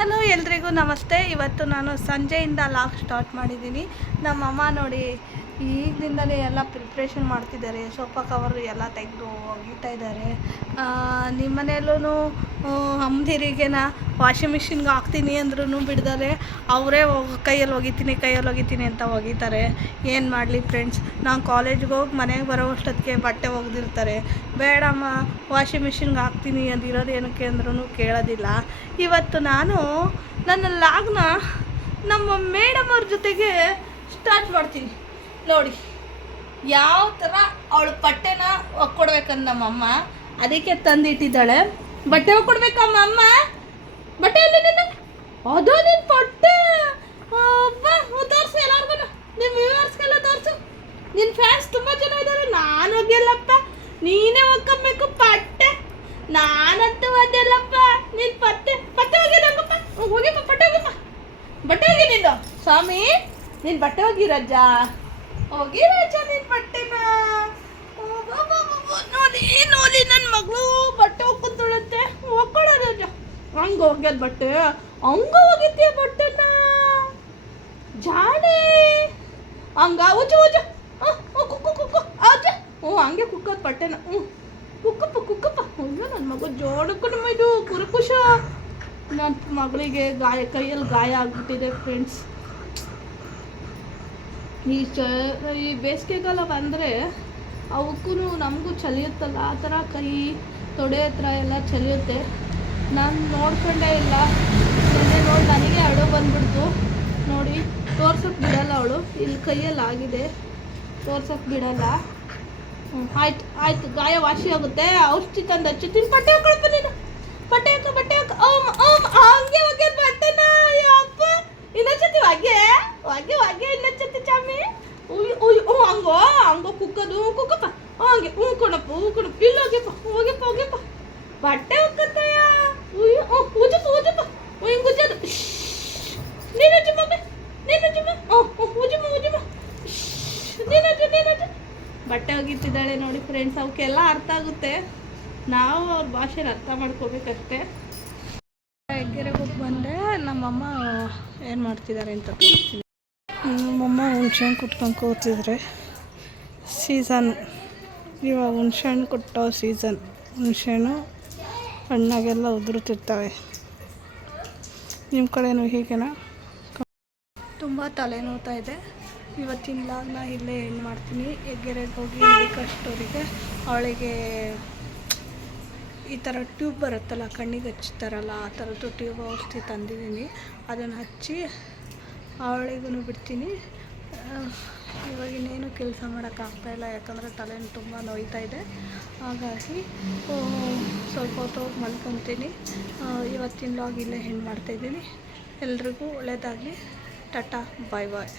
Hello ಎಲ್ರಿಗೂ ನಮಸ್ತೆ. ಇವತ್ತು ನಾನು ಸಂಜೆಯಿಂದ ಲಾಗ್ ಸ್ಟಾರ್ಟ್ ಮಾಡಿದ್ದೀನಿ. ನಮ್ಮಮ್ಮ ನೋಡಿ ಈಗಲಿಂದಲೇ ಎಲ್ಲ ಪ್ರಿಪ್ರೇಷನ್ ಮಾಡ್ತಿದ್ದಾರೆ. ಸೋಫಾ ಕವರು ಎಲ್ಲ ತೆಗೆದು ಒಗಿತಾ ಇದ್ದಾರೆ. ನಿಮ್ಮ ಮನೆಯಲ್ಲೂ ಅಮ್ಮದಿರಿಗೆನ ವಾಷಿಂಗ್ ಮಿಷಿನ್ಗೆ ಹಾಕ್ತೀನಿ ಅಂದ್ರೂ ಬಿಡ್ದಾರೆ ಅವರೇ ಕೈಯಲ್ಲಿ ಒಗಿತೀನಿ ಅಂತ ಒಗಿತಾರೆ. ಏನು ಮಾಡಲಿ ಫ್ರೆಂಡ್ಸ್, ನಾನು ಕಾಲೇಜ್ಗೆ ಹೋಗಿ ಮನೆಗೆ ಬರೋ ಅಷ್ಟೊತ್ತಿಗೆ ಬಟ್ಟೆ ಒಗೆದಿರ್ತಾರೆ. ಬೇಡಮ್ಮ ವಾಷಿಂಗ್ ಮಿಷಿನ್ಗೆ ಹಾಕ್ತೀನಿ ಅಂದಿರೋದು ಏನಕ್ಕೆ ಅಂದ್ರೂ ಕೇಳೋದಿಲ್ಲ. ಇವತ್ತು ನಾನು ನನ್ನ ಲಾಗ್ನ ನಮ್ಮ ಮೇಡಮ್ ಅವ್ರ ಜೊತೆಗೆ ಸ್ಟಾರ್ಟ್ ಮಾಡ್ತೀನಿ. ನೋಡಿ ಯಾವ ಥರ ಅವಳು ಬಟ್ಟೆನ ಒಕ್ಕೊಡ್ಬೇಕಂತ ನಮ್ಮಮ್ಮ ಅದಕ್ಕೆ ತಂದಿಟ್ಟಿದ್ದಾಳೆ. ಬಟ್ಟೆ ಒಕ್ಕೊಡ್ಬೇಕಮ್ಮ ಅಮ್ಮ, ಬಟ್ಟೆ ಎಲ್ಲ ನಿನ್ನ ಅದೋ ನಿನ್ನ ಬಟ್ಟೆ ತೋರಿಸು ಎಲ್ಲರಿಗೂ, ನಿಮ್ಮ ವ್ಯೂವರ್ಸ್ಗೆಲ್ಲ ತೋರಿಸು. ನಿನ್ನ ಫ್ಯಾನ್ಸ್ ತುಂಬ ಜನ ಇದ್ದಾರೆ. ನಾನು ಒಗ್ಯಲ್ಲಪ್ಪ, ನೀನೇ ಒಕ್ಕಬೇಕು ಬಟ್ಟೆ. ನಾನಂತೂ ಒದ್ದೆಲ್ಲಪ್ಪ. ನಿನ್ನ ಬಟ್ಟೆ ಹೋಗಿದಪ್ಪ, ಹೋಗಿಪ್ಪ ಬಟ್ಟೆ ಹೋಗಿಪ್ಪ, ಬಟ್ಟೆ ಹೋಗಿ ನಿಂದು ಸ್ವಾಮಿ, ನಿನ್ನ ಬಟ್ಟೆ ಹೋಗಿ ರಜ್ಜ, ಹೋಗಿ ರಜ್ಜ ನಿನ್ನ ಬಟ್ಟೆನ. ನೋಡಿ ನನ್ನ ಮಗಳು ಬಟ್ಟೆ ಹೋಗ್ಕೊಂತುಳುತ್ತೆ, ಒಕ್ಕೊಳ್ಳೋ ರಜ್ಜ. ಹಂಗೆ ಹೋಗ್ಯದ ಬಟ್ಟೆ, ಹಂಗ ಹೋಗಿತ್ತೀಯ ಬಟ್ಟೆನ ಜಾಣೆ. ಹಂಗ ಉಜ್ಜು ಅಜ್ಜ, ಹಂಗೆ ಕುಕ್ಕೋದು ಬಟ್ಟೆನ. ಕುಕ್ಕಪ್ಪ ಅಯ್ಯೋ ನನ್ನ ಮಗು ಜೋಡಕ್ಕೂ ನಮ್ಮ ಇದು ಕುರುಕುಶ. ನನ್ನ ಮಗಳಿಗೆ ಕೈಯಲ್ಲಿ ಗಾಯ ಆಗಿಬಿಟ್ಟಿದೆ ಫ್ರೆಂಡ್ಸ್. ಈ ಬೇಸಿಗೆಗಾಲ ಬಂದರೆ ಅವಕ್ಕೂ ನಮಗೂ ಚಲಿಯುತ್ತಲ್ಲ, ಆ ಥರ ಕೈ ತೊಡೆ ಹತ್ರ ಎಲ್ಲ ಚಲಿಯುತ್ತೆ. ನಾನು ನೋಡ್ಕೊಂಡೇ ಇಲ್ಲ. ನೋಡಿ ನನಗೆ ಅಳು ಬಂದ್ಬಿಡ್ತು. ನೋಡಿ ತೋರ್ಸೋಕ್ಕೆ ಬಿಡಲ್ಲ ಅವಳು, ಇಲ್ಲಿ ಕೈಯಲ್ಲಿ ಆಗಿದೆ ತೋರ್ಸೋಕ್ಕೆ ಬಿಡಲ್ಲ. ಆಯ್ತು ಗಾಯ ವಾಸಿ ಆಗುತ್ತೆ. ಔಷಧಿ ತಂದು ಹಚ್ಚುತ್ತೀನಿ. ಬಟ್ಟೆ ಹಾಕೊಳಪ್ಪ ನೀನು, ಬಟ್ಟೆ ಹಾಕ ಹಂಗೆ ಒಗ್ಯದ ಬಟ್ಟೆನ. ಅಪ್ಪ ಇನ್ನೊಂದ್ಸತಿ ಒಗೆ ಇನ್ನೊಂದ್ಸತಿ ಚಾಮಿ. ಹಂಗೋ ಕುಕ್ಕಪ್ಪ, ಹಂಗೆ ಕಣಪ್ಪ ಇಲ್ಲ ಹೋಗ್ಯಪ್ಪ ಬಟ್ಟೆ ಹೋಗ್ಕತ್ತಯ್ಯ. ಊಜಪ್ಪ ಹಿಂಗೆ ಉಜ್ಜೋದು. ನೀನು ಬಟ್ಟೆ ಒಗಿತಿದ್ದಾಳೆ ನೋಡಿ ಫ್ರೆಂಡ್ಸ್. ಅವಕ್ಕೆಲ್ಲ ಅರ್ಥ ಆಗುತ್ತೆ, ನಾವು ಅವ್ರ ಭಾಷೆನ ಅರ್ಥ ಮಾಡ್ಕೋಬೇಕಷ್ಟೆ. ಹೆಗ್ಗೆರೆಗೆ ಹೋಗಿ ಬಂದೆ. ನಮ್ಮಮ್ಮ ಏನು ಮಾಡ್ತಿದ್ದಾರೆ ಅಂತ ತೋರಿಸ್ತೀನಿ. ನಮ್ಮಮ್ಮ ಹುಣ್ಸೆಹಣ್ಣು ಕುಟ್ಕೊಂಡು ಕೂತಿದ್ರೆ ಸೀಸನ್, ಇವಾಗ ಹುಣ್ಸೆಹಣ್ಣು ಕುಟ್ಟೋ ಸೀಸನ್. ಹುಣ್ಸೆಹಣ್ಣು ಹಣ್ಣಾಗೆಲ್ಲ ಉದುರುತ್ತಿರ್ತವೆ. ನಿಮ್ಮ ಕಡೆನೂ ಹೀಗೆನಾ? ತುಂಬ ತಲೆನೋವ್ತಾ ಇದೆ. ಇವತ್ತಿನ ಲಾಗ್ನ ಇಲ್ಲೇ ಏನು ಮಾಡ್ತೀನಿ. ಹೆಗ್ಗೆರೆಗೆ ಹೋಗಿ ಕಷ್ಟೋರಿಗೆ ಅವಳಿಗೆ ಈ ಥರ ಟ್ಯೂಬ್ ಬರುತ್ತಲ್ಲ, ಕಣ್ಣಿಗೆ ಹಚ್ತಾರಲ್ಲ, ಆ ಥರದ್ದು ಟ್ಯೂಬ್ ಔಷಧಿ ತಂದಿದ್ದೀನಿ. ಅದನ್ನು ಹಚ್ಚಿ ಅವಳಿಗೂ ಬಿಡ್ತೀನಿ. ಇವಾಗ ಇನ್ನೇನು ಕೆಲಸ ಮಾಡೋಕ್ಕಾಗ್ತಾಯಿಲ್ಲ, ಯಾಕಂದರೆ ತಲೆನೂ ತುಂಬ ನೋಯ್ತಾ ಇದೆ. ಹಾಗಾಗಿ ಸ್ವಲ್ಪ ಹೊತ್ತು ಹೋಗಿ ಮಲ್ಕೊತೀನಿ. ಇವತ್ತಿನ ಲಾಗ್ ಇಲ್ಲೇ ಹೆಣ್ಣು ಮಾಡ್ತಾಯಿದ್ದೀನಿ. ಎಲ್ರಿಗೂ ಒಳ್ಳೆಯದಾಗಲಿ. ಟಾಟಾ ಬಾಯ್.